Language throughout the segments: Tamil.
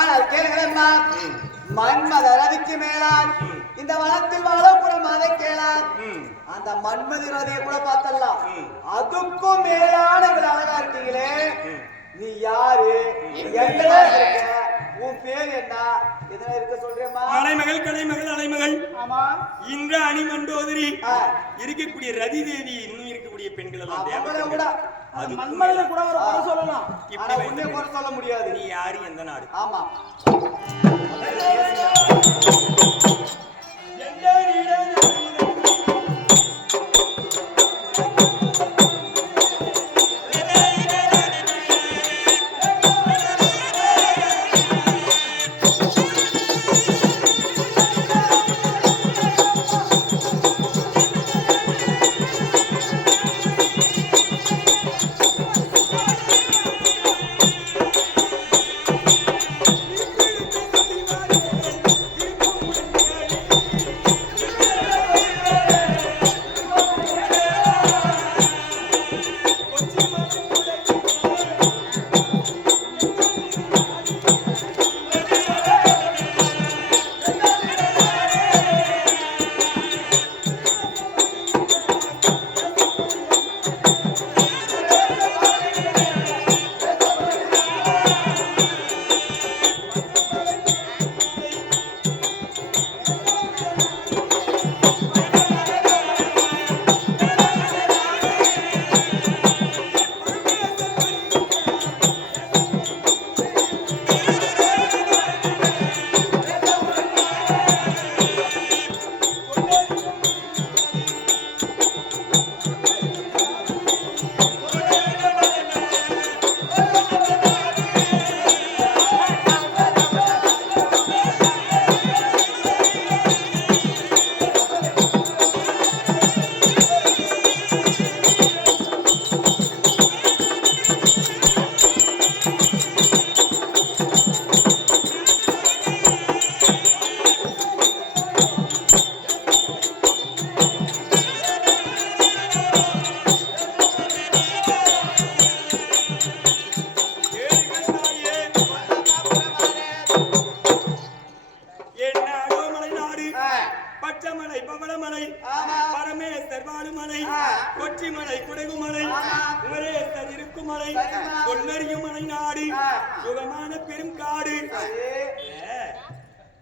ஆனால் கேளுங்களா, மன்மத ரதிக்கு மேலான் இந்த வனத்தில் வாழப்புறம் அதை கேளான். அந்த மன்மதி ரதியை கூட பார்த்தலாம். அதுக்கும் மேலான அழகா இருக்கீங்களே, நீ யாரு, எங்க இருக்க, உன் பேர் என்ன, இதெல்லாம் இருக்க சொல்றேம்மா. மலைமகள் கலைமகள் அலைமகள். ஆமா, இந்த அணிமண்டோதரி இருக்கக்கூடிய ரதி தேவி இன்னும் இருக்கக்கூடிய பெண்கள் எல்லாம் கூட அது மன்மதனை கூட ஒரு குறை சொல்லலாம். ஆனா உன்னை குறை சொல்ல முடியாது. நீ யாரு, எந்த நாடு? ஆமா,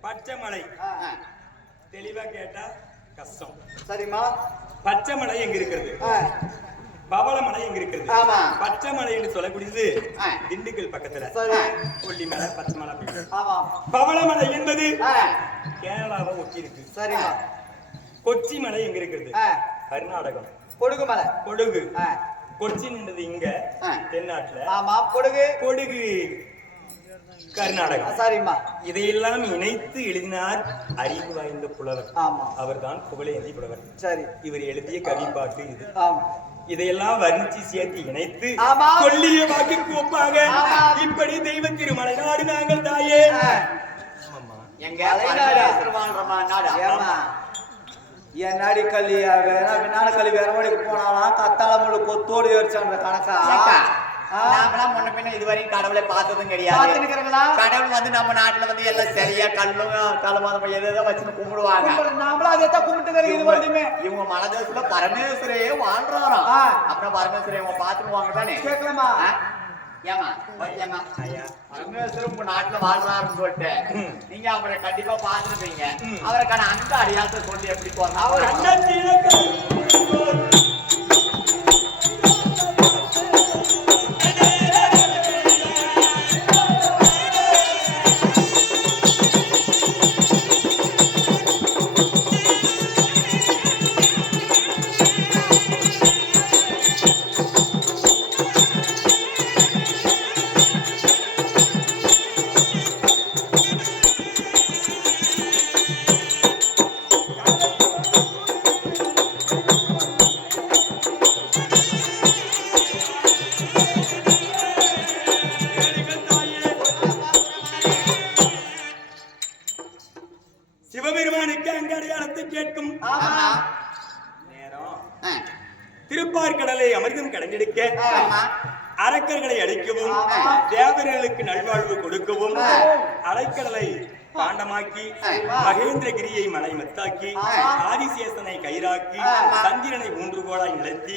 பச்சைமலை. தெளிவா கேட்டா கஷ்டம். சரிமா, பச்சைமலை எங்க இருக்கிறது? பவளமலை எங்க இருக்கிறது? பச்சைமலை என்று சொல்லக்கூடியது திண்டுக்கல் பக்கத்துல கொல்லிமலை, பச்சைமலை. பவளமலை என்பது கேரளாவை ஒட்டி இருக்கு. சரிமா. கொச்சிமலை எங்க இருக்கிறது? கர்நாடகம். கொடுகுமலை. கொடுகு. கொச்சின்ன்றது இங்க தென்னாட்டுல. ஆமா. கொடுகு. கொடுகு கர்நாடகம். சரிமா. இதையெல்லாம் இணைத்து எழுதினார் அறிவு வாய்ந்த புலவர். ஆமா, அவர்தான் புகழேந்தி புலவர். சரி. இவர் எழுதிய கவிப்பாட்டு இது. ஆமா. இதையெல்லாம் வர்ணிச்சு சேர்த்து இணைத்து சொல்லிய வாக்குக்கு ஒப்பாக இப்படி தெய்வ திருமலை நாடு நாங்கள் தாயே. என் நாடி கல்வி வினாட கல்வி வேற மணிக்கு போனாலாம் கத்தாள கொத்தோடு ஏறிச்சான்ற கணக்கா. நாமெல்லாம் முன்ன பின்ன இதுவரையும் கடவுளை பார்த்ததும் கிடையாது. கடவுள் வந்து நம்ம நாட்டுல வந்து எல்லாம் சரியா கல்லும் கலமாதம் எதோ வச்சு கும்பிடுவாங்க. நாமளும் அதைத்தான் கும்பிட்டு இது வந்துமே. இவங்க மனதேசத்துல பரமேஸ்வரே வாழ்றாராம். அப்புறம் பரமேஸ்வரே இவங்க பாத்துக்குவாங்க தானே. கேட்கலாமா? ஏமா ஏமா பரமேஸ்வரர் உங்க நாட்டுல வாழ்றாருன்னு சொல்லிட்டு நீங்க அவரை கண்டிப்பா பாத்துருப்பீங்க. அவருக்கான அந்த அடையாளத்தை சொல்லி எப்படி போறாங்க? அவர் திருப்பார் கடலை அமிர்தம் கடந்தெடுக்க ஆமா. அரக்கர்களை அழிக்கவும் தேவர்களுக்கு நல்வாழ்வு கொடுக்கவும் அலைக்கடலை பாண்டமாக்கி மகேந்திரகிரியை மலைமத்தாக்கி ஆதிசேஷனை கயிறாக்கி சந்திரனை ஊன்றுகோலாய் நிறுத்தி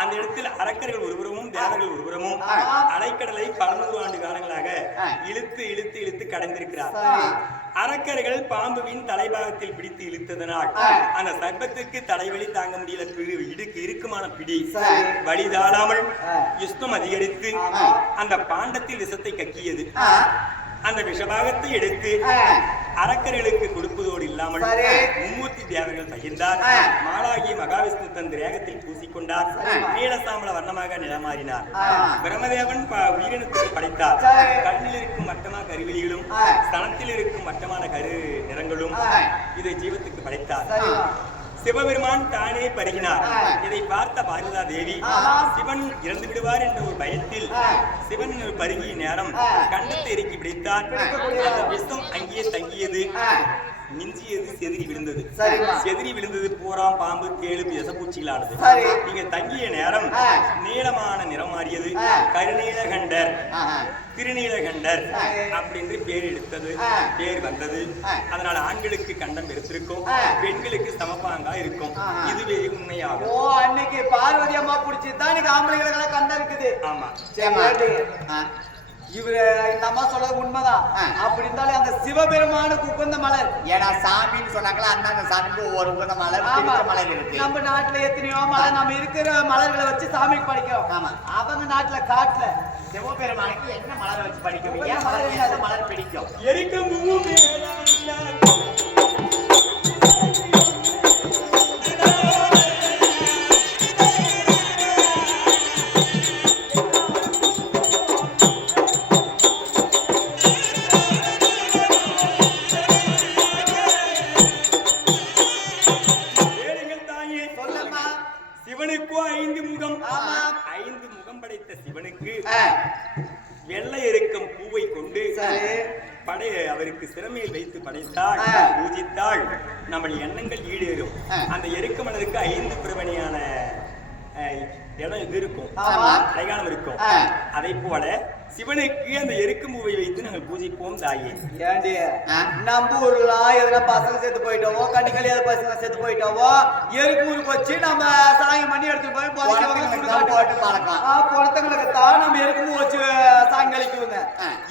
அந்த இடத்தில் அரக்கர்கள் ஒருபுறமும் தேவர்கள் ஒருபுறமும் அலைக்கடலை பல 100 ஆண்டு காலங்களாக இழுத்து இழுத்து இழுத்து கடந்திருக்கிறார். அரக்கர்கள் பாம்புவின் தலைபாகத்தில் பிடித்து இழுத்ததனால் அந்த சர்ப்பத்திற்கு தலைவலி தாங்க முடியல. இறுக்கமான பிடி வழி தாழாமல் யுஷ்ணம் அதிகரித்து அந்த பாண்டத்தில் விஷத்தை கக்கியது. அந்த விஷபாகத்தை எடுத்து அரக்கர்களுக்கு கொடுப்பதோடு இல்லாமல் மும்மூர்த்தி தேவர்கள் பகிர்ந்தார். மாலாகிய மகாவிஷ்ணு தன் தேகத்தில் பூசிக்கொண்டார். நீலசாமல வர்ணமாக நிலமாறினார். பிரம்மதேவன் உயிரினத்துக்கு படைத்தார். கண்ணில் இருக்கும் வட்டமான கருவிலிகளும் ஸ்தனத்தில் இருக்கும் வட்டமான கரு நிறங்களும் இதை ஜீவத்துக்கு படைத்தார். சிவபெருமான் தானே பருகினார். இதை பார்த்த பார்வதா தேவி சிவன் இறந்து விடுவார் என்ற ஒரு பயத்தில் சிவன் பருகிய நேரம் கண்டத்தை இறுக்கி பிடித்தார். அந்த விஷம் அங்கேயே தங்கியது. மிஞ்சியது செதிரி விழுந்தது. செதிரி விழுந்தது பூராம் பாம்பு தேழு விஷப்பூச்சிகளானது. நீங்க தங்கிய நேரம் நீளமான நிறம் மாறியது. கருநீலகண்டர் திருநீலகண்டர் அப்படின்னு பேர் எடுத்தது, பேர் வந்தது. அதனால ஆண்களுக்கு கண்டம் எடுத்திருக்கும், பெண்களுக்கு சமப்பாங்கா இருக்கும். இதுவே உண்மையாகும். ஓ, அன்னைக்கு பார்வதி அம்மா பிடிச்சிதான் இன்னைக்கு ஆம்பளைகளுக்கு கண்டம் இருக்குது. ஆமா. இவரு இந்த அம்மா சொல்றது உண்மைதான். அப்படி இருந்தாலும் அந்த சிவபெருமானுக்கு உகந்த மலர். ஏன்னா சாமின்னு சொன்னாங்களா, அந்த சாமிக்கு ஒவ்வொரு உகந்த மலர் மலர் இருக்கு. நம்ம நாட்டுல எத்தனையோ மலர், நம்ம இருக்கிற மலர்களை வச்சு சாமிக்கு படிக்கிறோம். ஆமா. அவங்க நாட்டுல காட்டுல சிவபெருமானுக்கு என்ன மலர் வச்சு படிக்கிறீங்க? மலர் பிடிக்கும். எரிக்கும் வெள்ளை எருக்கம் பூவை கொண்டு அவருக்கு சிறமையில் வைத்து படைத்தாள், பூஜித்தாள். நம்ம எண்ணங்கள் ஈடேறும். அந்த எருக்க மலருக்கு 5 பிரபணியான இடம் இது இருக்கும், அடையாளம் இருக்கும். அதை போல சிவனுக்கு அந்த எருக்கும் பூவை வைத்து நாங்கள் பூஜிப்போம் தாயே. ஏண்டி நம்ம ஊர்ல எதனா பசங்க செத்து போயிட்டோமோ, கண்ணிகள் எது பசங்க செத்து போயிட்டோமோ, எருக்கு ஊருக்கு வச்சு நம்ம சாயம் பண்ணி எடுத்துட்டு போய் பொணத்தங்களுக்கு தான் நம்ம எருக்கும் வச்சு சாயங்களிக்குங்க.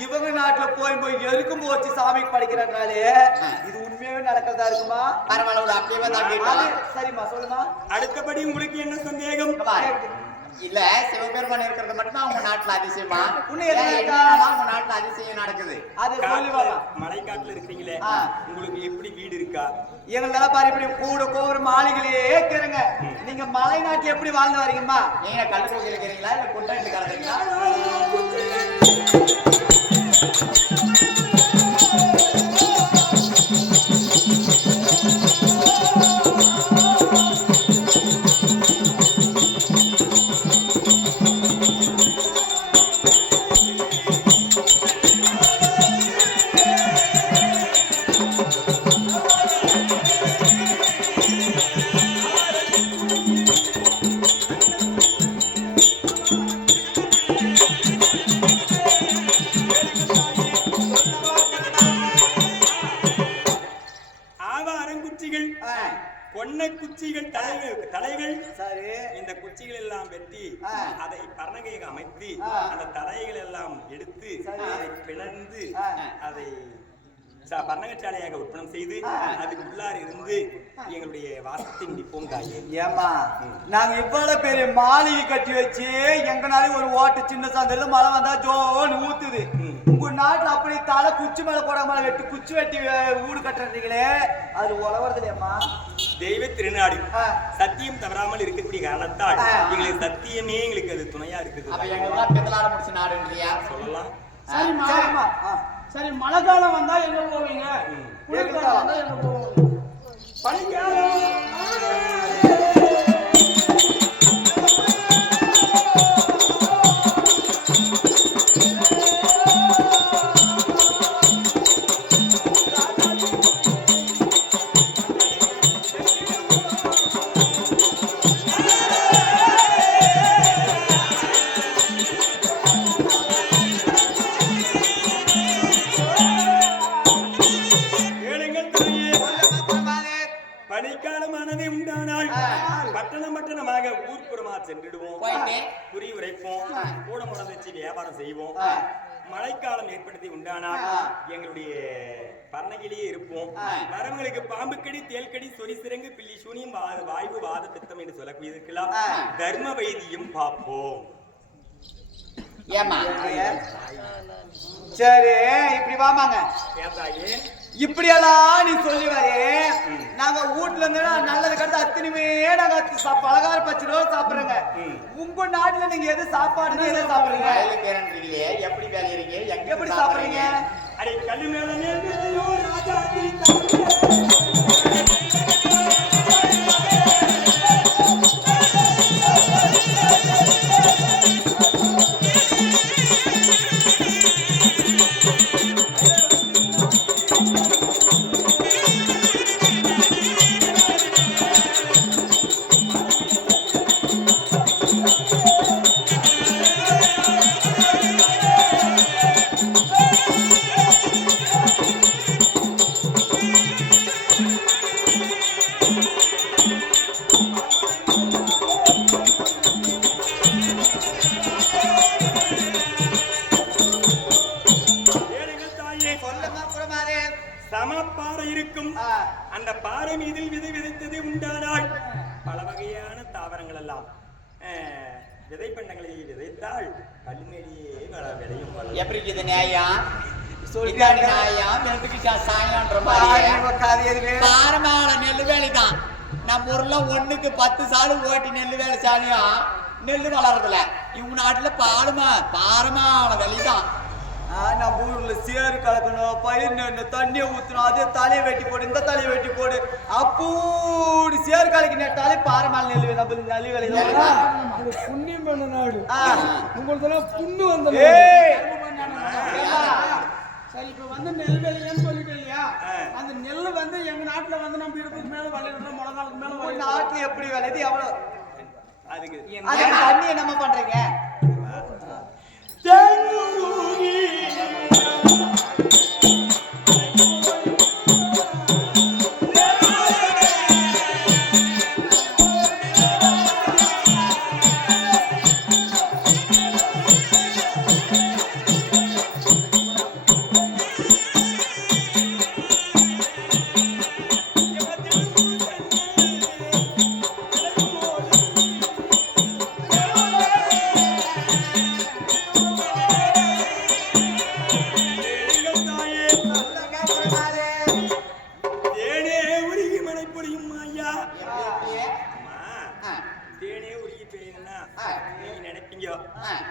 இவங்க நாட்டுல போய் எருக்கும் வச்சு சாமிக்கு படிக்கிறனாலே இது உண்மையாவே நடக்கிறதா இருக்குமா? பரவாயில்ல, அப்படியே சரிம்மா, சொல்லுமா. அடுத்தபடி உங்களுக்கு என்ன சந்தேகம்? இல்ல, சிவபெருமான் இருக்கிறது மட்டும் அவங்க நாட்டுல அதிசயமா? உங்க நாட்டுல அதிசயம் நடக்குது. அது மலைக்காட்டுல இருக்கீங்களே, உங்களுக்கு எப்படி வீடு இருக்கா? எங்களால பாரு இப்படி கூட கோவர மாளிகையிலே இருக்கிறங்க. நீங்க மலை நாட்டுல எப்படி வாழ்ந்து வரீங்கம்மா? நீங்க கல்லு கோயில் இருக்கிறீங்களா இல்ல குண்டாட்டு கலந்தீங்களா? குச்சிகள் தலைகள் இந்த குச்சிகள் எல்லாம் வெட்டி அதை பரணகையை அமைத்து அந்த தலைகள் எல்லாம் எடுத்து அதை பிளந்து அதை பரணகச்சாலையாக உற்பணம் செய்து அதுக்குள்ளார் இருந்து எங்களுடைய வாசத்தை முடிப்போம் தாயே. ஏமா, நாங்க இவ்வளவு பெரிய மாளிகை கட்டி வச்சு எங்கனாலே ஒரு ஓட்டு சின்ன சாந்தல மழை வந்தா ஜோன்னு ஊத்துது. உங்க நாட்டுல அப்படி தலை குச்சி மேல போடாம வெட்டி குச்சி வெட்டி வீடு கட்டுறீங்களே, அது உழவுறது இல்லையம்மா. தெய்வ திருநாடு சத்தியம் தவறாமல் இருக்கக்கூடிய காரணத்தால் எங்களுக்கு சத்தியமே எங்களுக்கு அது துணையா இருக்குது. சொல்லலாம். சரி, மழை காலம் வந்தா எங்க போவீங்க? குளிர்காலம் வந்தா எங்க போவீங்க? பனிக்காலம். ஊரெல்லாம் சென்றுடுவோம், போயிட்டு குறி உரைப்போம், கூட முடம் வச்சு வியாபாரம் செய்வோம். மழைக்காலம் ஏற்படுத்தி உண்டானால் எங்களுடைய பண்ணையிலேயே இருப்போம். வரவங்களுக்கு பாம்புக்கடி, தேல்கடி, சொறி சிறங்கு, பில்லி சூனியம், வாய்வு, வாத பித்தம் என்று சொல்லக்கூடியதற்கெல்லாம் தர்ம வைத்தியம் பார்ப்போம். ஏமா சரி, இப்படி வாமாங்க. ஏதாயே இப்படியெல்லாம் நீ சொல்லி வரே, நாங்க வீட்டுல இருந்து நல்லது கட்டு அத்தனையுமே நாங்க பலகார பச்சையோ சாப்பிடுறோங்க. உங்க நாட்டுல நீங்க எது சாப்பாடு எது சாப்பிடுறீங்க? எப்படி வேலையீங்க, எப்படி சாப்பிடுறீங்க? அடே கல்லு மேல ராஜா சமப்பாறை இருக்கும். அந்த பாறை மீதில் விதை விதைத்தது உண்டானால் பல வகையான தாவரங்கள் எல்லாம் விதைப்பண்டங்களை விதைத்தால் கல்மேடியே விளையும். எப்படி இது நியாயம்? பாரமான நெல்லு வேலைதான். நம்ம ஊர்ல 1க்கு 10 சாலு ஓட்டி நெல்லு வேலை சாலியும் நெல்லு வளர்றதுல. இவங்க நாட்டுல பாரமான வேலைதான். நம்ம ஊர்ல சேறு கலக்கணும், பயிர் நெண்ணு, தண்ணியை ஊத்தணும், அதே தலையை வெட்டி போடு, இந்த தலையை வெட்டி போடு, அப்படி சேறு கலக்கி நெட்டாலே பாரமால் நெல் நெல் விளைதான். புண்ணியம் பண்ண நாடு உங்களுக்கு புண்ணு வந்த. சரி, இப்ப வந்து நெல் விளையன்னு சொல்லிட்டு இல்லையா, அந்த நெல் வந்து எங்க நாட்டுல வந்து நம்ம இடுப்புக்கு மேல விளையிறோம், முழங்காலுக்கு மேல நாட்டுல எப்படி விளையுது எவ்வளவு அதுக்கு தண்ணி என்ன பண்றீங்க?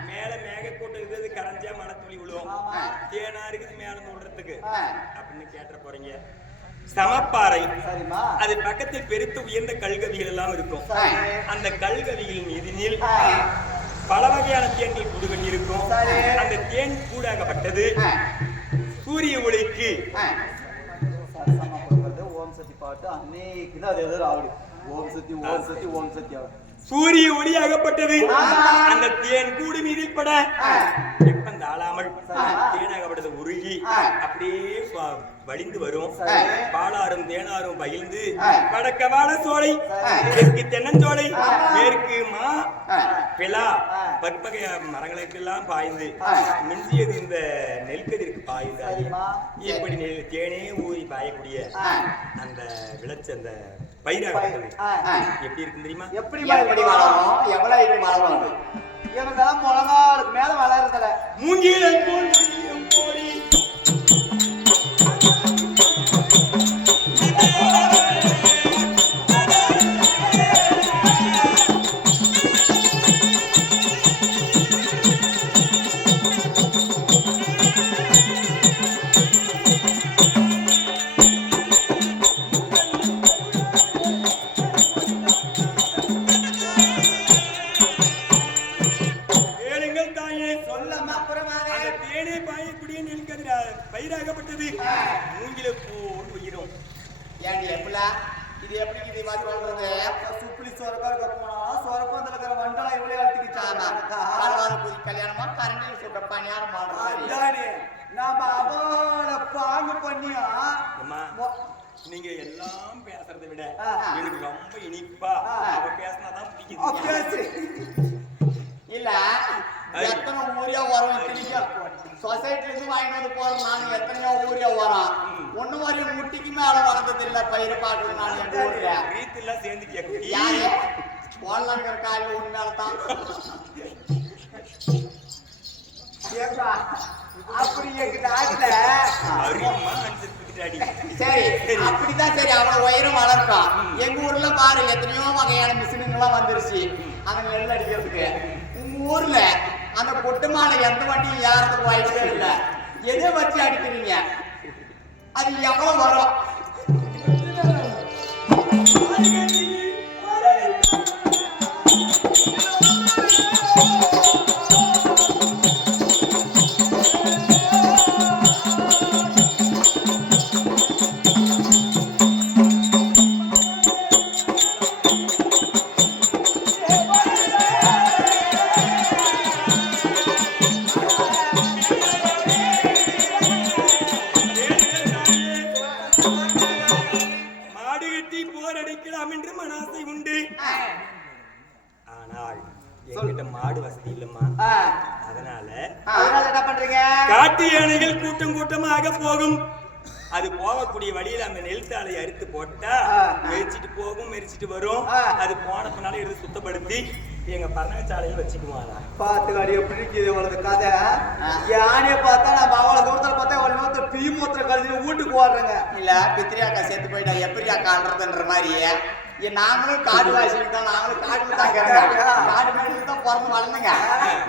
மேல மேக கூட்டம் இருக்குது, கரைஞ்சா மழை துளி விழுவும். தேனா இருக்குது மேல நோடுறதுக்கு அப்படின்னு கேட்ட போறீங்க. சமப்பாறை, அது பக்கத்தில் பெருத்து உயர்ந்த கல்கவிகள் எல்லாம் இருக்கும். அந்த கல்கவிகள் மீதினில் பல வகையான தேன்கள் கூடுகள் இருக்கும். அந்த தேன் கூடாகப்பட்டது சூரிய ஒளிக்கு ஓம் சக்தி பாட்டு அன்னைக்கு தான் அது எதிர ஆகுது. ஓம் சக்தி ஓம் சக்தி ஓம் சக்தி ஆகுது. சூரிய ஒளியாகப்பட்டது அந்த தேன் கூடு மீதில் பட வெப்பம் தாழாமல் தேனாகப்பட்டது உருகி அப்படியே வழிந்து வரும். பாலாரும் தேனாரும் பகிர்ந்து வடக்க வாழ சோலை, தெற்கு தென்னஞ்சோலை, மேற்கு மா பிலா பற்பகை மரங்களுக்கெல்லாம் பாய்ந்து மிஞ்சியது இந்த நெல்கதிற்கு பாய்ந்து இப்படி தேனே ஊறி பாயக்கூடிய அந்த விளைச்ச அந்த பயிராகப்பட்டது எப்படி இருக்கு தெரியுமா? எப்படி வளரும், எவ்வளவு வளரும்? இவங்கெல்லாம் முழங்காலுக்கு மேல வளர்றதுல மூங்கிலை போல் போடி பயிராகப்பட்டது மூங்கில போல் உயிரும். ஏண்டி எப்பல இது எப்படி இது மாதிரி வளர்றது? சுப்ளி சொரக்கார போனா சொரப்பந்தல இருக்கிற வண்டலா இவ்வளவு அழுத்திக்கிச்சானா கலவார புதி கல்யாணமா கரண்டில் சுட்ட பணியாரம் மாடுறாங்க. நாம அவள பாங்கு பண்ணியா நீங்க எல்லாம் பேசுறதை விட எனக்கு ரொம்ப இனிப்பா அவ பேசினாதான் பிடிக்குது. பேசு. இல்ல எத்தனை ஊரியா வரோம் திணிக்கும் சொசைட்டில இருந்து வாங்கிட்டு வந்து போறோம். நானும் எத்தனையோ ஊரியா வரோம். ஒண்ணு மாதிரி முட்டிக்கு மேல வளர்ந்தது இல்ல பயிரை பாக்குறது. நான் எங்க ஊர்ல ரீத்து எல்லாம் சேர்ந்து கேட்க யாரு போடலாங்கிற காலையில ஒண்ணு மேலதான். அப்படி எங்க நாட்டுல அருமா அனுசரிச்சுட்டாடி. சரி அப்படிதான். சரி அவனை உயரம் வளர்ப்பான். எங்க ஊர்ல பாரு எத்தனையோ வகையான மிஷினுங்கெல்லாம் வந்துருச்சு அந்த நெல் அடிக்கிறதுக்கு. உங்க ஊர்ல அந்த கொட்டு மாலை எந்த வண்டியும் ஏறதுக்கு வாய்ப்பே இல்லை. எதை வச்சு அடிக்கிறீங்க? அது எவ்வளவு வரும்? மாடு வசதி இல்லம்மா. அதனால என்ன பண்றீங்க? காட்டு யானைகள் கூட்டம் கூட்டமாக போகும். அது போகக்கூடிய வழியில அந்த நெல் தாளை அறுத்து போட்டா மெரிச்சிட்டு போகும், மெரிச்சிட்டு வரும். அது போன பின்னால எடுத்து சுத்தப்படுத்தி எங்க பரணசாலையில வச்சுக்குவாங்க. பாத்துக்காடி எப்படி இருக்குது இவ்வளவு கதை. யானையை பார்த்தா நம்ம அவ்வளவு தூரத்துல பார்த்தா அவ்வளவு தூரத்துல பீ மூத்திர கழுதியில வீட்டுக்கு ஓடுறேங்க. இல்ல பித்திரியாக்கா செத்து போயிட்டா எப்படி அக்கான்றதுன்ற மாதிரி நாங்களும் காடு வாசிக்கு தான். நாங்களும் காட்டுல தான் கிடந்தோம். காடு மேடுக்கு தான் பிறந்து வளர்ந்துங்க.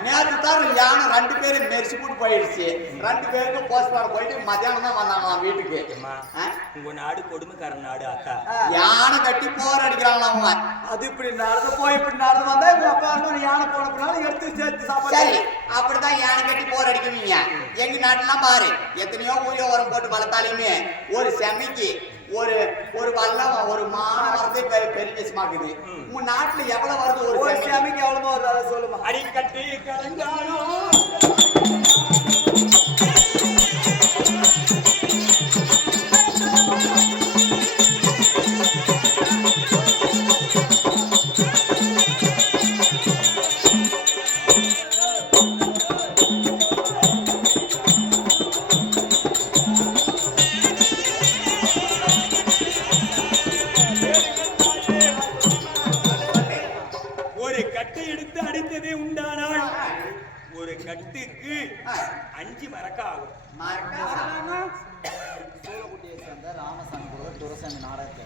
நேற்று தான் யானை 2 பேரும் மெரிச்சு போட்டு போயிடுச்சு. 2 பேருக்கும் போஸ்ட்மார்ட்டம் போயிட்டு மத்தியானம் தான் வந்தாங்களாம் வீட்டுக்கு. உங்க நாடு கொடுமைக்காரன் நாடு அக்கா. யானை கட்டி போர் அடிக்கிறாங்களா அவங்க. அது இப்படி நடந்து போய் இப்படி நடந்து வந்தா இவங்க அப்பா அம்மா யானை போன பின்னாலும் எடுத்து சேர்த்து சாப்பாடு. சரி அப்படிதான் யானை கட்டி போர் அடிக்குவீங்க. எங்க நாட்டுலாம் பாரு எத்தனையோ ஊழிய உரம் போட்டு வளர்த்தாலுமே ஒரு செமைக்கு ஒரு வல்லம் ஒரு மான வரதே பெரிய விஷயமாக்குது. உங்க நாட்டுல எவ்வளவு வருது? ஒரு செமைக்கு எவ்வளவு வருது அதை சொல்லுமா. அடிக்கட்டி கலங்காலும் கட்டுக்கு 5 மரக்கா ஆகும். சோழகுட்டியை சேர்ந்த ராமசாமி கூட துரசாமி நாடகத்தை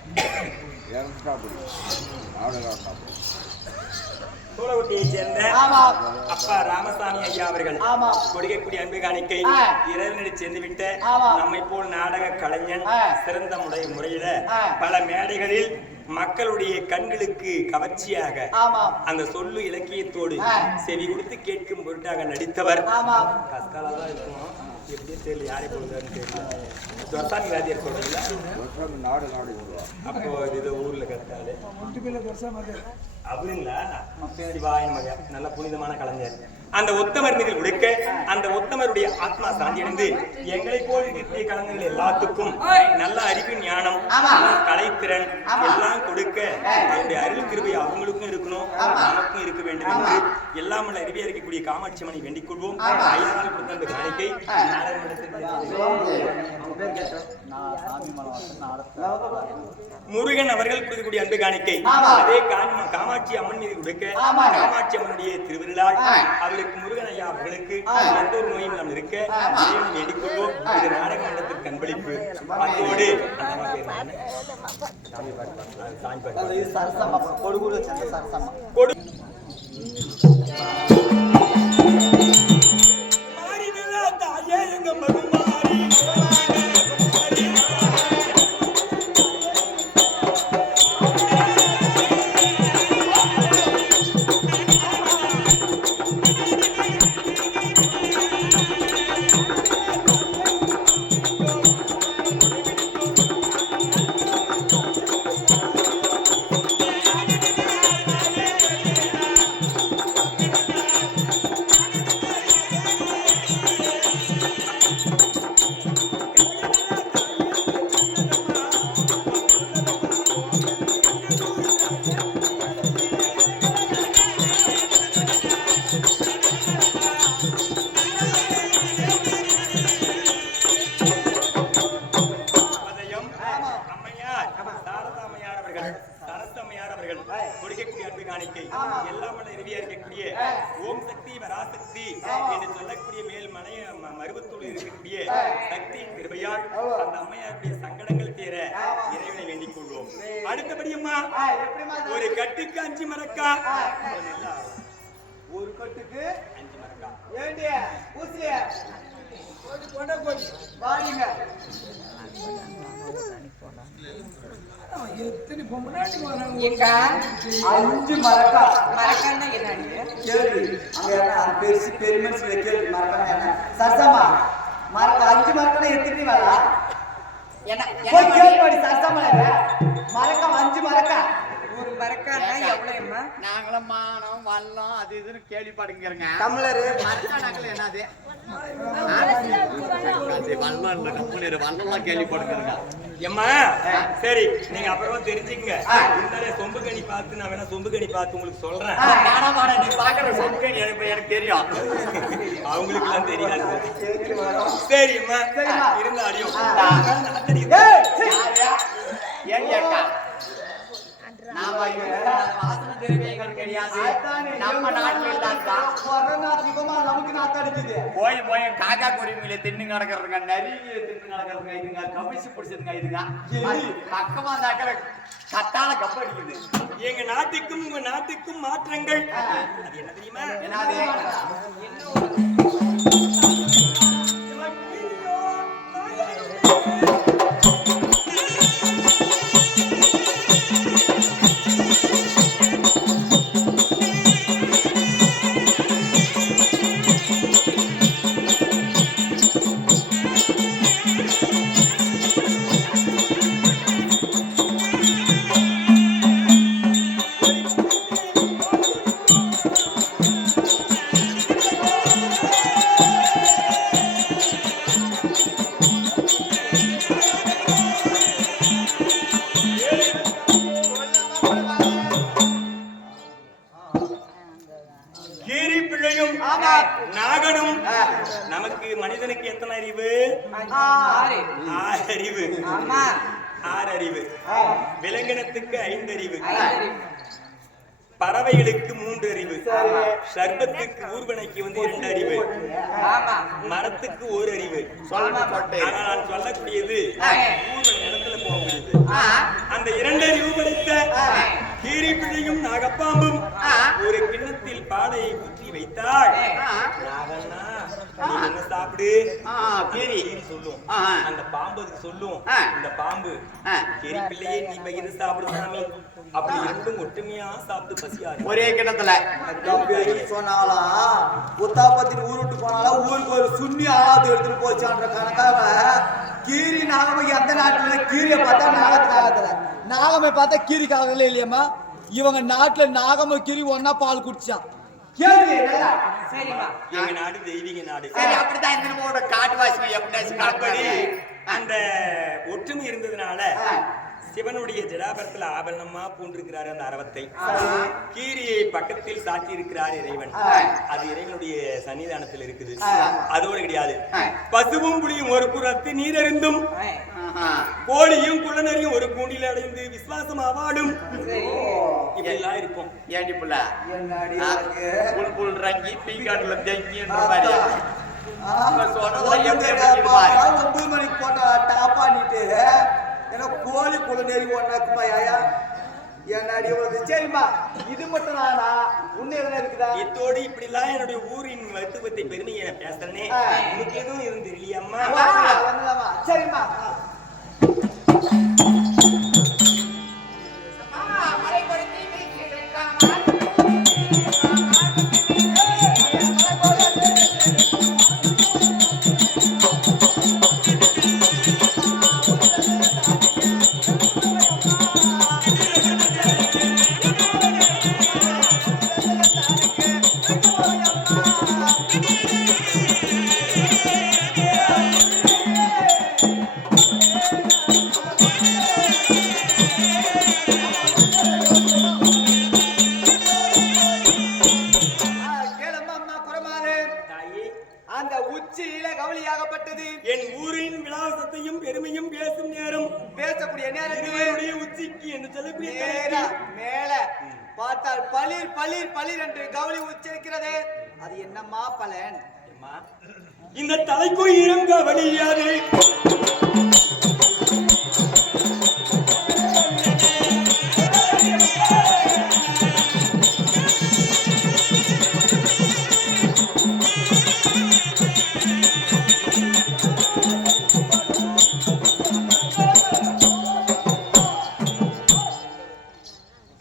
சோழகுட்டியை சேர்ந்த அப்பா ராமசாமி ஐயா அவர்கள் கொடுக்கக்கூடிய அன்பு காணிக்கை இறைவனடி சென்று விட்ட நம்மை போல் நாடக கலைஞன் சிறந்த முறையில பல மேடைகளில் மக்களுடைய கண்களுக்கு கவர்ச்சியாக அந்த சொல்லு இலக்கியத்தோடு செவி கொடுத்து கேட்கும் பொருட்டாக நடித்தவர். கஸ்காலா தான் இருக்கும், எப்படியே தெரியல, யாரை போடுறான்னு தெரியல. துரசாமி வாத்தியார் சொல்றீங்களா? அப்போ இது ஊர்ல கத்தாலே அவருங்களா? சிவாய மக நல்ல புனிதமான கலைஞர். அந்த உத்தமர் மீது கொடுக்க அந்த உத்தமருடைய ஆத்மா சாந்தியடைந்து எங்களை போல் நித்திய கலைஞர்கள் எல்லாத்துக்கும் நல்ல அறிவு ஞானம் கலைத்திறன் எல்லாம் கொடுக்க அவருடைய அருள் கிருபை அவங்களுக்கும் இருக்கணும், நமக்கும் இருக்க வேண்டும் என்று எல்லாம் அறிவியா இருக்கக்கூடிய காமாட்சி அம்மனை வேண்டிக் கொள்வோம். ஐயாவில் கொடுத்த அந்த காணிக்கை முருகன் அவர்கள் கொடுக்கக்கூடிய அன்பு காணிக்கை அதே காமாட்சி அம்மன் மீது கொடுக்க காமாட்சி அம்மனுடைய திருவிழால் அவருக்கு முருகன் ஐயா அவர்களுக்கு எந்த ஒரு நோயும் நாம் இருக்க வேண்டிக் கொள்வோம். இது நாடக மண்டலத்திற்கு அன்பளிப்பு. அதோடு பராசக்தி என்று சொல்லக்கூடிய மேல் மலைய மருவத்தூள் இருக்கக்கூடிய சக்தியின் கிருபையால் அந்த அம்மையாருடைய சங்கடங்கள் தீர இறைவனை வேண்டிக் கொள்வோம். அடுத்தபடி அம்மா ஒரு கட்டுக்கு 5 மரக்கா, ஒரு கட்டுக்கு 5 மரக்கா. ஏண்டிய பூசிய வாடிங்க. எத்தனை பொம்பளாட்டி வராங்க. எங்க 5 மரக்கா மரக்கான்னா என்னடி? கேள்வி அங்க பெருசு பெருமன்ஸ்ல கேள்வி மரக்கா என்ன சரசமா மரக்கா 5 மரக்கா எத்தினி வேலை போய் கேள்வி சரசமா மரக்கா 5 மரக்கா ஒரு மரக்கான்னா எவ்வளவுமா? நாங்களும் மானம் வல்லம் அது இதுன்னு கேள்விப்படுங்கிறங்க. தமிழரு மரக்கானாக்கள் என்னது? வல்லம் இல்ல கம்பெனி வல்லம்லாம் கேள்விப்படுங்கிறங்க. எம்மா சரி, நீங்க அப்புறமா தெரிஞ்சுக்கங்க. இருந்தாலே சொம்புகனி பார்த்து நான் வேணா சொம்புகனி பார்த்து உங்களுக்கு சொல்றேன். நீ பாக்குற சொம்புகனி எனக்கு தெரியும். அவங்களுக்கு எல்லாம் தெரியாது. சரி அம்மா இருந்தா அடியும். ஏன் கேட்டா நாம வாசனை திரவியங்கள் கிடையாது. நம்ம நாட்டுல இல்லாதான் நமக்கு நாத்தடிக்குது. போய் போய் காக்கா குருவியில தின்னு கிடக்குறதுங்க, நரியில தின்னு கிடக்குறதுங்க, இதுங்க கவிச்சு பிடிச்சதுங்க, இதுங்க பக்கமா தாக்கிற கட்டால கப்ப அடிக்குது. எங்க நாட்டுக்கும் உங்க நாட்டுக்கும் மாற்றங்கள் அது என்ன தெரியுமா? என்னது? நாகனும் நமக்கு மனிதனுக்கு எத்தனை அறிவு? 6 அறிவு. 6 அறிவு. விலங்கினத்துக்கு 5 அறிவு. பறவைகளுக்கு 3 அறிவு. சர்பத்துக்கு ஊர்வனைக்கு 2 அறிவு. மரத்துக்கு 1 அறிவு. ஆனா நான் சொல்லக்கூடியது ஊர்வன இடத்துல போகக்கூடியது. அந்த 2 அறிவு படைத்த கீரிப்பிழையும் நாகப்பாம்பும் ஒரு கிண்ணத்தில் பாலை ஊற்றி வைத்தால் நாகண்ணா நீ என்ன சாப்பிடு கீரி சொல்லும். அந்த பாம்பு சொல்லும், இந்த பாம்பு கீரிப்பிள்ளையே நீ பகிர்ந்து சாப்பிடு சாமி. அப்படி இருந்தும் ஒற்றுமையா சாப்பிட்டு பசியாது. ஒரே கிணத்துல சொன்னாலாம் புத்தாபத்தின் ஊர் விட்டு போனாலும் ஊருக்கு ஒரு சுண்ணி ஆளாது எடுத்துட்டு போச்சான்ற கணக்காக கீரி நாகமை எந்த நாட்டுல கீரியை பார்த்தா நாகத்துக்கு ஆகத்துல, நாகமை பார்த்தா கீரிக்கு ஆகல இல்லையம்மா. இவங்க நாட்டுல நாகமை கீரி ஒன்னா பால் குடிச்சான். எங்க நாடு தெய்வீக நாடு. அப்படிதான் இந்த காட்டுவாசி அப்படி அந்த ஒற்றுமை இருந்ததுனால சிவனுடைய ஜடாபரத்துல ஆபரணமா பூண்டிருக்கிறாரு அந்த அரவத்தை. கீரியை பக்கத்தில் சாட்டி இருக்கிறார் இறைவன். அது இறைவனுடைய சன்னிதானத்தில் இருக்குது. அதோடு கிடையாது, பசுவும் புலியும் ஒரு புறத்து நீரருந்தும் கோழியும் குள்ளனரியும் ஒரு கூண்டில் அடைந்து விசுவாசம் அவாடும் இப்படிலாம் இருக்கும். ஏண்டி புள்ள புல் புல் ரங்கி பீங்காட்டுல தெங்கின்ற மாதிரி 9 மணிக்கு போட்டா டாப்பானிட்டு ஏன்னா கோழி குழு நெறி ஒன்னாக்குமா யாயா என்னடி சரிம்மா இது மட்டும் நானா உன்ன எதுனா இருக்குதா? இத்தோடு இப்படி எல்லாம் என்னுடைய ஊரின் மருத்துவத்தை பெருமையை நான் பேசுறேனே, உனக்கு எதுவும் இருந்து இல்லையம்மா? சரிம்மா என் ஊரின் விலாசத்தையும் பெருமையும் பேசும் நேரம், பேசக்கூடிய நேரத்தினுடைய உச்சிக்கு என்று சொல்லக்கூடிய மேல பார்த்தால் பளிர் பளிர் பளிர் என்று கவுளி உச்சரிக்கிறது. அது என்னம்மா பலன்? அம்மா, இந்த தலைக்குள் இறங்க வழியாது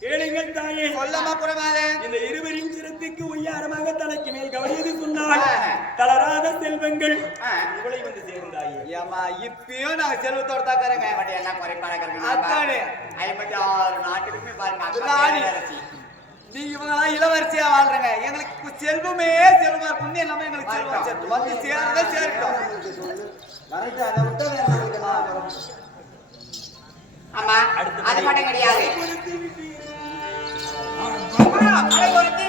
கேளுங்கள் தாயே. சொல்லம்மா குரமாதே. இந்த இருவரின் சிரத்துக்கு ஒய்யாரமாக தலைக்கு மேல் கவனியது சொன்னால் தளராத செல்வங்கள் உங்களை வந்து சேர்ந்தாயே. ஏம்மா இப்பயும் நாங்க செல்வத்தோட தாக்கறங்க. பட் எல்லாம் குறைபாடாக அத்தானே 56 நாட்டுக்குமே பாருங்க ராணி. அரசி. நீ இவங்களாம் இளவரசியா வாழ்றங்க. எங்களுக்கு செல்வமே செல்வமா இருக்கும். எல்லாமே எங்களுக்கு செல்வம் சேர்த்து வந்து சேரதே சேர்த்தோம். ஆமா அது மட்டும் கிடையாது. அதை ஒருத்தி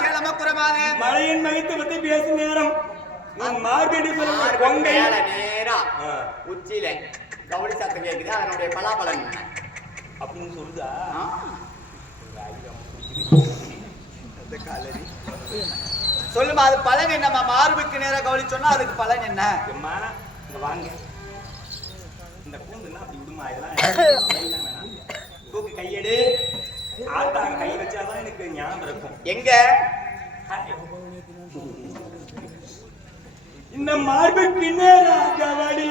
கேளம்மா குரமாதே. மழையின் மகித்துவத்தை பேசும் நேரம் உன் மார்பெடி பொங்கை நேரா உச்சியில கவுளி சத்தம் கேக்குது. அதனுடைய பலாபலன் அப்படின்னு சொல்லுதா? சொல்லுமா அது பலன் என்னம்மா? மார்புக்கு நேரா கவலி சொன்னா அதுக்கு பலன் என்ன? அம்மா இங்க வாங்க. இந்த பூண்டுன்னா அப்படி விடுமா? இதெல்லாம் வேணாம். தூக்கு கையெடு. ஆத்தாங்க கை வச்சாதான் எனக்கு ஞாபகம் இருக்கும். எங்க இந்த மார்புக்கு நேரா கவடி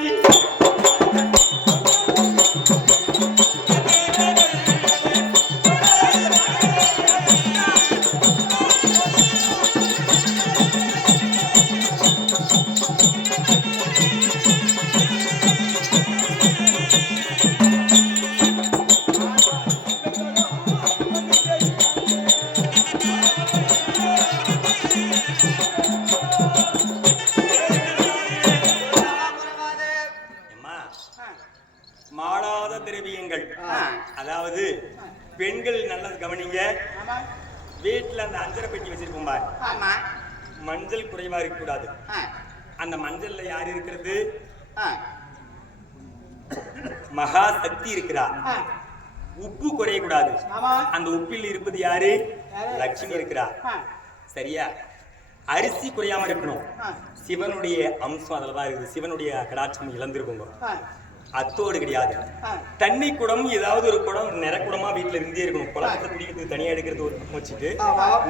மாளாத திரவியங்கள். அதாவது பெண்கள் நல்லது கவனிங்க. வீட்டுல அந்த அஞ்சரை பெட்டி வச்சிருப்போம் பாரு. ஆமா மஞ்சள் குறைவா இருக்க கூடாது. அந்த மஞ்சள்ல யார் இருக்கிறது? மகா சக்தி இருக்கிறா. உப்பு குறைய கூடாது. அந்த உப்பில் இருப்பது யாரு? லட்சுமி இருக்கிறா. சரியா? அரிசி குறையாம இருக்கணும். சிவனுடைய அம்சம் அதுலதான் இருக்குது. சிவனுடைய கடாட்சம் இழந்திருக்குங்க. அத்தோடு கிடையாது. தண்ணி குடம் ஏதாவது ஒரு குடம் நிறை குடமா வீட்டுல இருந்தே இருக்கணும். குளத்துல குடிக்கிறது தனியா எடுக்கிறது ஒரு பக்கம் வச்சுட்டு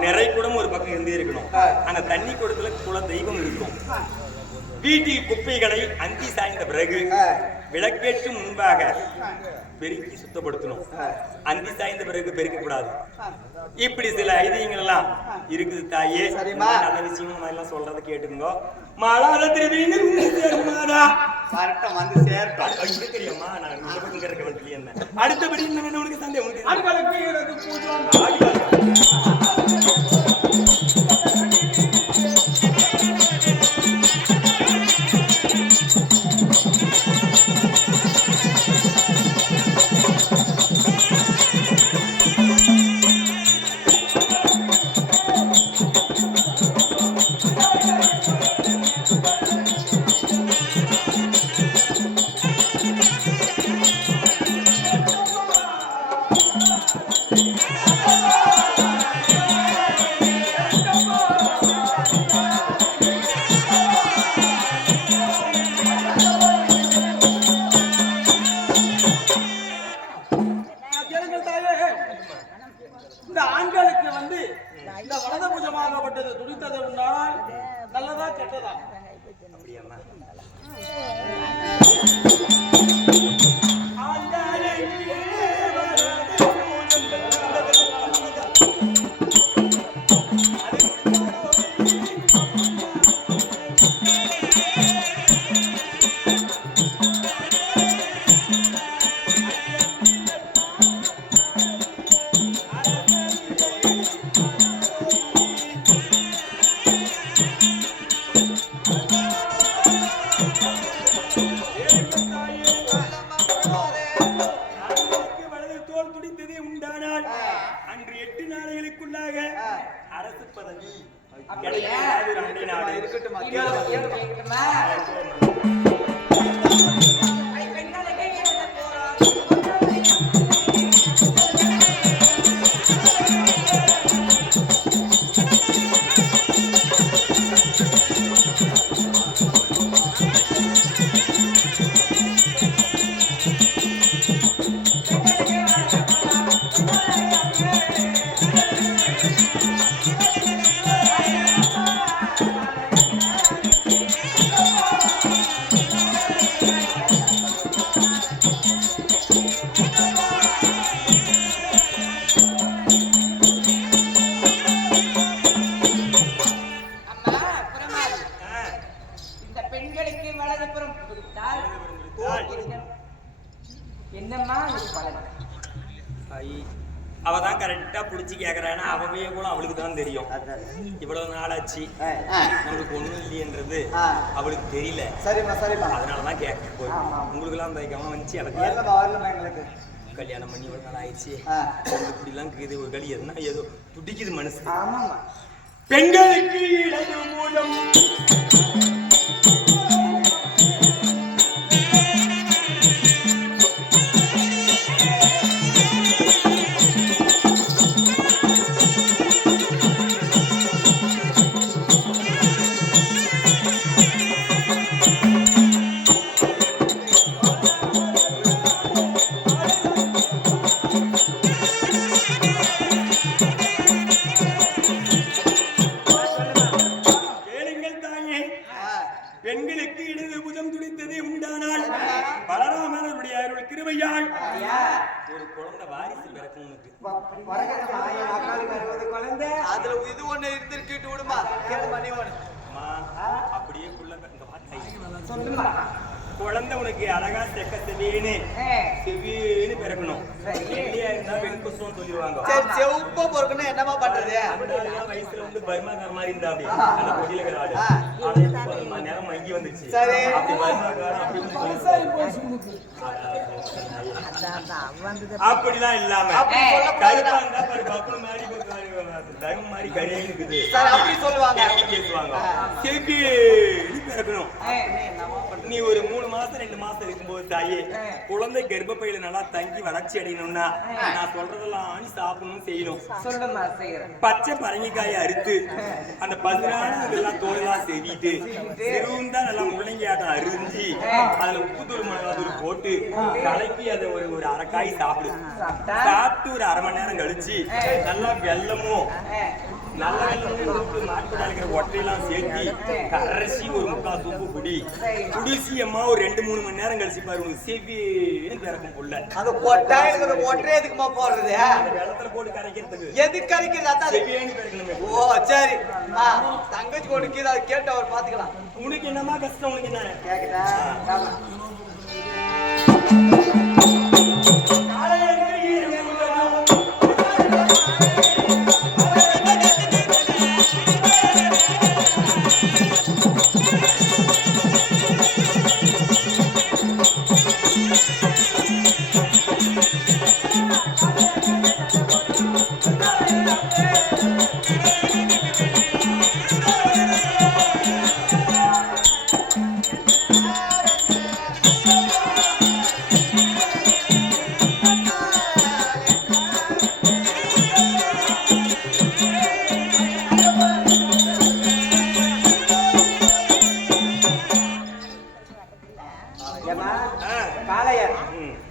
நிறை குடம் ஒரு பக்கம் இருந்தே இருக்கணும். ஆனா தண்ணி குடத்துல குல தெய்வம் இருக்கும். வீட்டில் குப்பைகளை அந்தி சாய்ந்த பிறகு விளக்கேற்று முன்பாக பெருக்கி சுத்தப்படுத்தணும். அந்தி சாய்ந்த பிறகு பெருக்க கூடாது. இப்படி சில ஐதீகங்கள் எல்லாம் இருக்குது தாயே. நல்ல விஷயம் எல்லாம் சொல்றதை கேட்டுங்க. மாளாத திருவிங்க கரெக்டா வந்து சேர்த்தோம். தெரியுமா? நான் இருக்க வேண்டிய என்ன அடுத்தபடி உனக்கு சந்தேகம் இந்த ஆண்களுக்கு வந்து இந்த வலது பூஜமாகப்பட்டது துடித்தது உண்டால் நல்லதா கெட்டதா? அப்படியாம்மா? அரசு பதவி அப்படியா? கிடைக்காத ஒரு அண்டை நாடு. இருக்கட்டுமா இது கேளு கேட்கட்டுமா? ஐ, பெண்களுக்கே எழுத போறோம். அம்மா, புறமாறு. ஆ, இந்த பெண்களுக்கு வலதுபுறம் கொடுத்தால் கொடுத்தால். என்னம்மா இது பலன்? ஐ, அவ தான் கரெக்டா புடிச்சு கேக்குறானா அவவே கூட அவளுக்கு தான் தெரியும். இவ்வளவு நாளாச்சு நம்மளுக்கு ஒண்ணும் இல்லையன்றது அவளுக்கு தெரியல. சரிம்மா அதனாலதான் கேட்க போய் உங்களுக்கு எல்லாம் அந்த கவனம் வந்துச்சு. அவளுக்கு வரலம்மா எங்களுக்கு கல்யாணம் பண்ணி இவ்வளவு நாள் ஆயிடுச்சு. ஆ. இப்படி எல்லாம் இருக்குது ஒரு களி எதுனா ஏதோ துடிக்குது மனசு. ஆமாம்மா. பெண்களுக்கு இளைய மூலம் கேளுங்கள் தாயே. பெண்களுக்கு இடது புதம் துடித்தது உண்டானால் பலராமனுடைய அருள் கிருபையால் ஒரு குழந்தை வாரிசு பிறக்கும் உனக்கு. குழந்தை அதுல இது ஒண்ணு இருந்துட்டு விடுமா கேளுமா நீ ஒண்ணு அம்மா, அப்படியே குழந்தை இங்க வா தாயே. சொல்லுமா. குழந்தை உனக்கு அழகா செக்க செவின்னு செவின்னு பிறக்கணும். இல்லையா இருந்தா பெண் குஷ்டம் சொல்லிடுவாங்க. சரி செவப்பா பொறுக்கணும் என்னமா பண்றது அந்த ஆளுலாம் வயசுல வந்து பர்மாக்கார மாதிரி இருந்தா அப்படி அந்த கொடியில இருக்கிற ஆளு. ஆனா இப்ப 10 மணி நேரம் மங்கி வந்துருச்சு. சரி. அப்படி பர்மாக்காரன் அப்படி அப்படிலாம் இல்லாம அப்படி சொல்லக்கூடாது. கருப்பா இருந்தா பாரு பப்புனு மாதிரி தர்மம் மாதிரி கரையே இருக்குது. சரி அப்படி சொல்லுவாங்க அப்படி பேசுவாங்க. செவின்னு பிறக்கணும். நீ ஒரு 3 மாசம் 2 மாசம் இருக்கும்போது தாயே குழந்தை கர்ப்பப்பையில நல்லா தங்கி வளர்ச்சி அடையணும்னா நான் சொல்றதெல்லாம் ஆணி சாப்பிடணும் செய்யணும். சொல்லுமா, செய்யறேன். பச்சை பரங்கிக்காயை அறுத்து அந்த பசுரான இதெல்லாம் தோலெல்லாம் செவிட்டு சிறுந்தா நல்லா முள்ளங்கியாட்டம் அரிஞ்சு அதுல உப்பு தூள் மிளகாத்தூள் போட்டு கலக்கி அதை ஒரு அரைக்காய் சாப்பிடு. சாப்பிட்டு ஒரு 1/2 மணி நேரம் கழிச்சு நல்லா வெல்லமும் நல்ல வெள்ளமும் மாட்டுடா இருக்கிற ஒட்டையெல்லாம் சேர்த்து கரைச்சி ஒரு 3/4 சூப்பு குடி. குடிசி அம்மா ஒரு 2-3 மணி நேரம் கழிச்சு பாரு உனக்கு செவின்னு பிறக்கும் புள்ள. அந்த கொட்டா இருக்கிற ஒற்றே எதுக்குமா போடுறது அந்த வெள்ளத்துல போட்டு கரைக்கிறதுக்கு எதுக்கு கறிக்கிறது அதான் அது. செவின்னு பிறக்கணுமே. ஓ சரி தங்கச்சி கொடுக்குது அதை கேட்டு அவர் பாத்துக்கலாம் உனக்கு என்னமா கஷ்டம்? உனக்கு என்ன கேக்குதா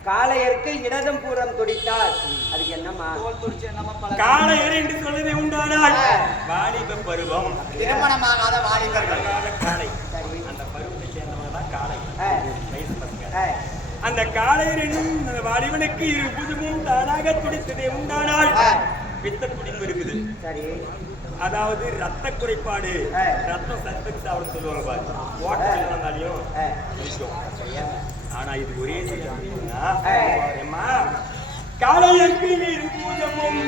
காளையருக்கு இடதும் பூரம் துடித்தால் அதுக்கு என்னமா தோல் துடிச்சு என்னமா பழக்கம் காளையர் என்று சொல்லுதே உண்டானால் வாலிப பருவம். திருமணமாகாத வாலிபர்கள். காளை அந்த பருவத்தை சேர்ந்தவங்க தான் காளை. வயசு பசங்க. அந்த அந்த காளையர் என்னும் அந்த வாலிபனுக்கு இரு புஜமும் தானாக துடித்ததே உண்டானால் பித்த துடிப்பு இருக்குது. சரி. அதாவது ரத்த குறைபாடு, ரத்தம் சத்துக்கு சாப்பிட சொல்லுவாங்க பாரு. ஓட்டல் இருந்தாலையும் பிடிக்கும். ஆனா இது ஒரே ஏமா காளையருக்கு இரு புஜமும்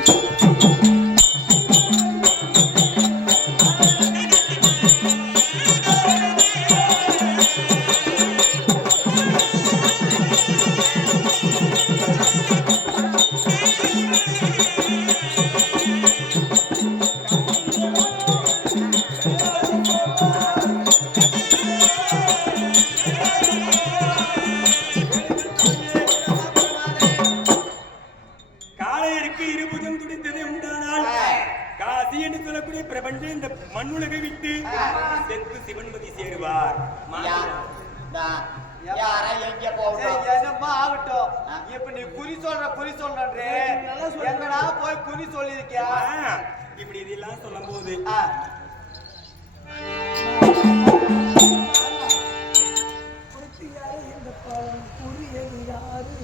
காசிக்கு இருபுதம் துடித்தது உண்டானால் காசி என்று சொல்லக்கூடிய பிரபஞ்சம் இந்த மண்ணுலகை விட்டு செத்து சிவன்பதி சேருவார். யாரா எங்க போகணும் சரி, என்னம்மா ஆகட்டும். இப்ப நீ குறி சொல்றே எங்கடா போய் குறி சொல்லிருக்கியா? இப்படி இதெல்லாம் சொல்லும் போது இந்த குறியது யாரு